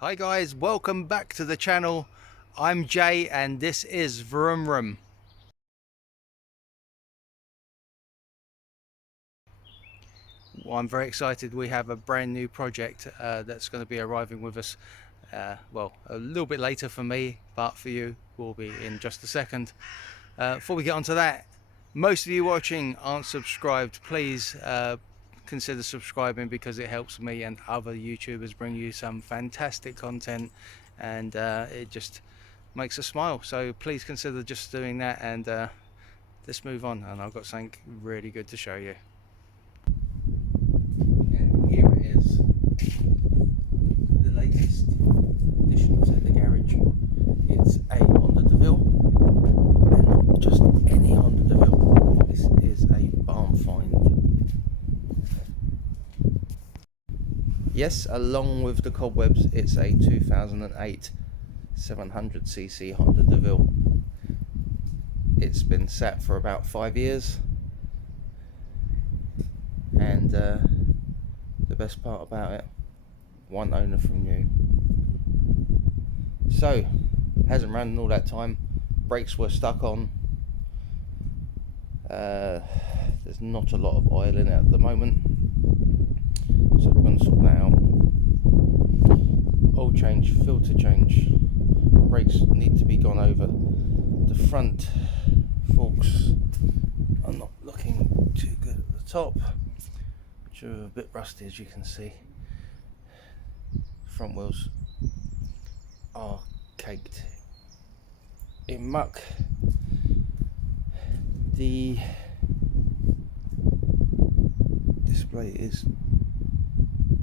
Hi guys, welcome back to the channel. I'm Jay and this is Vroom Vroom. Well, I'm very excited. We have a brand new project that's going to be arriving with us. Well, a little bit later for me, but for you will be in just a second. Before we get onto that, most of you watching aren't subscribed. Please consider subscribing because it helps me and other YouTubers bring you some fantastic content, and it just makes us smile. So please consider just doing that, and let's move on. And I've got something really good to show you. And here it is, the latest addition to the garage. It's a Honda Deauville, and not just any Honda Deauville. This is a barn find. Yes, along with the cobwebs, it's a 2008 700cc Honda Deauville. It's been sat for about 5 years, and the best part about it, one owner from new. So, hasn't run in all that time. Brakes were stuck on. There's not a lot of oil in it at the moment, so we're going to sort that out. Oil change, filter change, brakes need to be gone over. The front forks are not looking too good at the top, which are a bit rusty, as you can see. Front wheels are caked in muck. The display is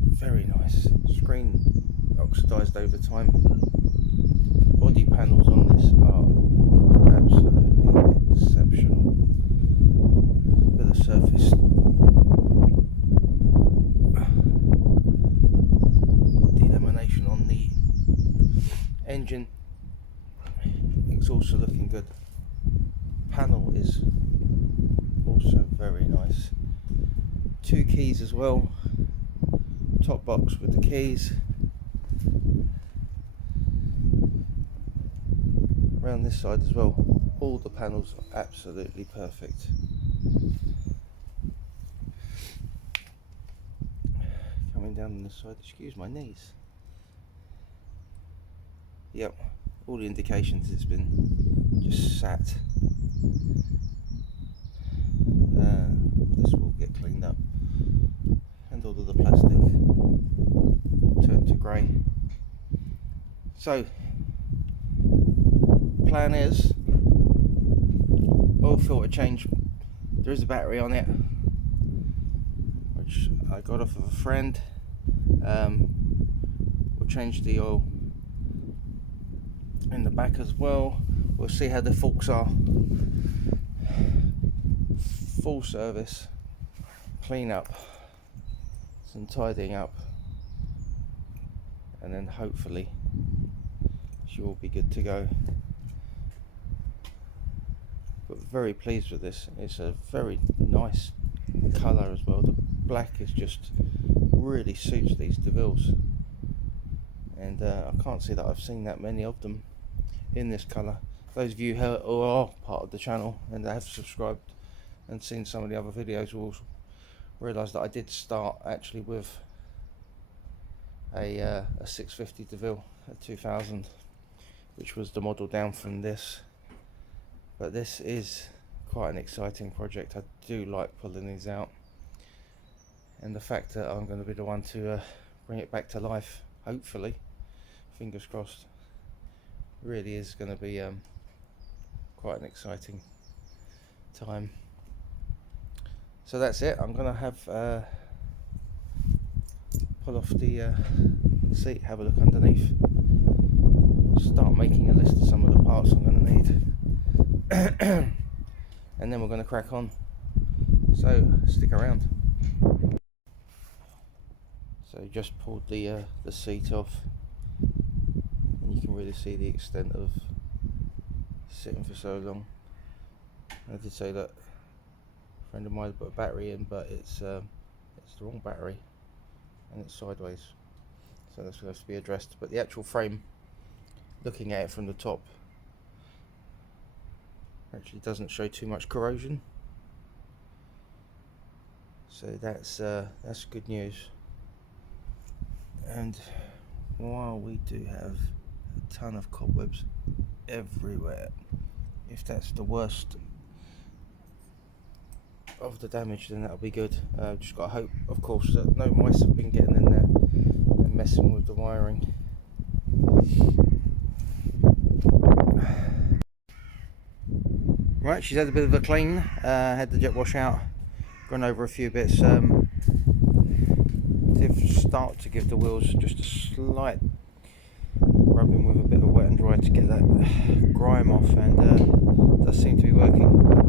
very nice. Screen oxidized over time. Body panels on this are absolutely exceptional. Bit of surface delamination on the engine. Exhaust are looking good. Panel is also very nice. 2 keys as well. Top box with the keys. Around this side as well, all the panels are absolutely perfect. Coming down on this side, excuse my knees. Yep, all the indications it's been just sat. This will get cleaned up, and all of the plastic turned to grey. So, plan is oil filter change. There is a battery on it, which I got off of a friend. We'll change the oil in the back as well. We'll see how the forks are. Full service, clean up, some tidying up, and then hopefully she will be good to go. But very pleased with this. It's a very nice colour as well. The black is just really suits these Deauvilles, and I can't see that I've seen that many of them in this colour. Those of you who are part of the channel and have subscribed and seen some of the other videos will realise that I did start actually with a 650 Deauville at 2000, which was the model down from this. But this is quite an exciting project. I do like pulling these out, and the fact that I'm going to be the one to bring it back to life, hopefully, fingers crossed, really is going to be quite an exciting time. So that's it. I'm going to have pull off the seat, have a look underneath, start making a list of some of the parts I'm going to need, and then we're going to crack on. So stick around. So just pulled the seat off, and you can really see the extent of sitting for so long. I did say that a friend of mine put a battery in, but it's the wrong battery, and it's sideways. so that's going to have to be addressed. But the actual frame, looking at it from the top, actually doesn't show too much corrosion, so that's good news. And while we do have a ton of cobwebs everywhere, if that's the worst of the damage, then that'll be good. Just got to hope, of course, that no mice have been getting in there and messing with the wiring. Right, she's had a bit of a clean, had the jet wash out, gone over a few bits. They've started to give the wheels just a slight rubbing with a bit of wet and dry to get that grime off, and it does seem to be working.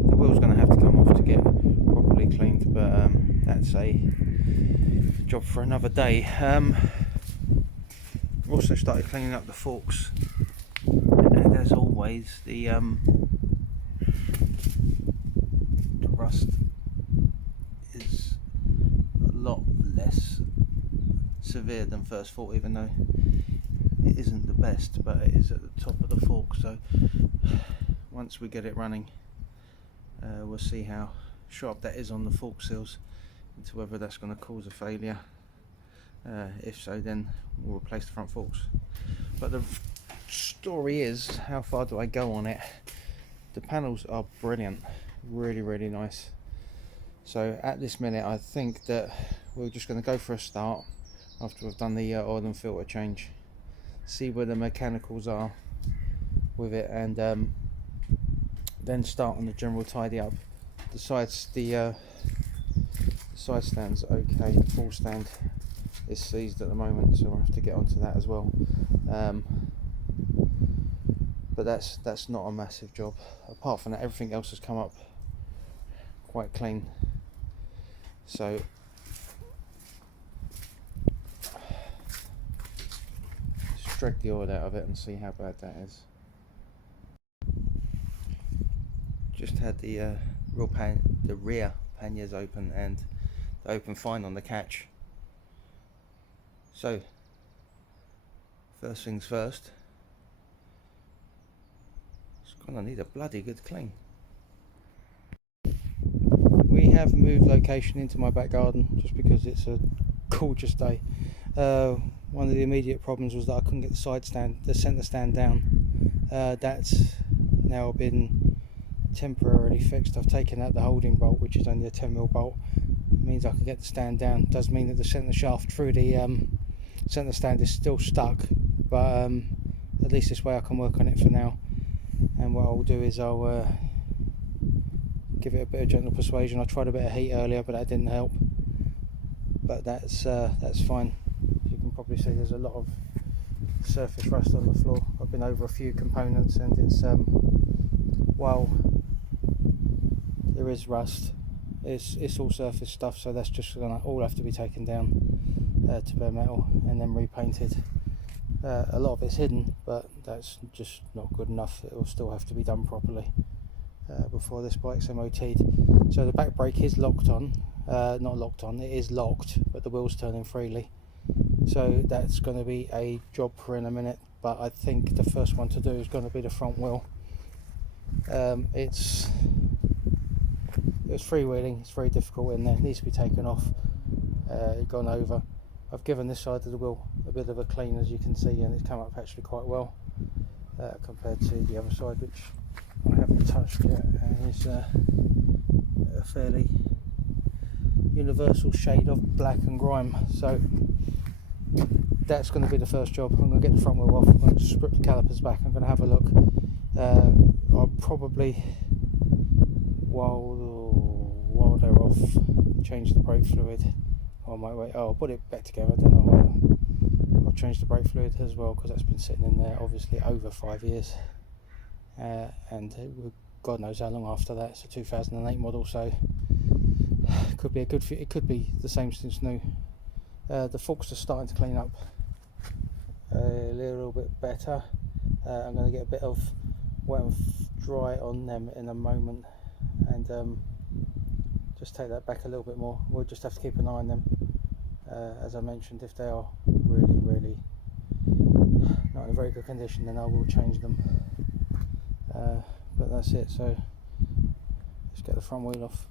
The wheel's going to have to come off to get properly cleaned, but that's a job for another day. We've also started cleaning up the forks, and as always the rust is a lot less severe than first thought, even though it isn't the best, but it is at the top of the fork. So once we get it running, we'll see how sharp that is on the fork seals, into whether that's going to cause a failure. If so, then we'll replace the front forks. But the story is, how far do I go on it? The panels are brilliant, really nice. So at this minute, I think that we're just going to go for a start after we've done the oil and filter change, see where the mechanicals are with it, and then start on the general tidy up. The sides, the side stand's okay, the full stand is seized at the moment, so we'll have to get onto that as well. But that's not a massive job. Apart from that, everything else has come up quite clean. So extract the oil out of it and see how bad that is. Just had the rear panniers open, and they open fine on the catch. So first things first, it's gonna need a bloody good clean. We have moved location into my back garden just because it's a gorgeous day. One of the immediate problems was that I couldn't get the centre stand down. That's now been temporarily fixed. I've taken out the holding bolt, which is only a 10mm bolt. It means I can get the stand down. It does mean that the centre shaft through the centre stand is still stuck, but at least this way I can work on it for now. And what I'll do is I'll give it a bit of gentle persuasion. I tried a bit of heat earlier, but that didn't help. But that's fine. You can probably see there's a lot of surface rust on the floor. I've been over a few components, and it's while there is rust, it's all surface stuff, so that's just gonna all have to be taken down to bare metal and then repainted. A lot of it's hidden, but that's just not good enough. It will still have to be done properly before this bike's MOT'd. So the back brake is locked on, not locked on, it is locked, but the wheel's turning freely. So that's going to be a job for in a minute, but I think the first one to do is going to be the front wheel. It was freewheeling, it's very difficult in there, it needs to be taken off, gone over. I've given this side of the wheel a bit of a clean, as you can see, and it's come up actually quite well compared to the other side, which I haven't touched yet, and is a fairly universal shade of black and grime. So that's going to be the first job. I'm going to get the front wheel off, I'm going to strip the calipers back, I'm going to have a look. I'll probably, while they're off, change the brake fluid. I might wait. I'll put it back together, then I'll change the brake fluid as well, because that's been sitting in there obviously over 5 years, and God knows how long after that. It's a 2008 model, so it could be a good fit. It could be the same since new. The forks are starting to clean up a little bit better. I'm going to get a bit of wet and dry on them in a moment, and just take that back a little bit more. We'll just have to keep an eye on them, as I mentioned, if they are really very good condition, then I will change them. But that's it. So let's get the front wheel off.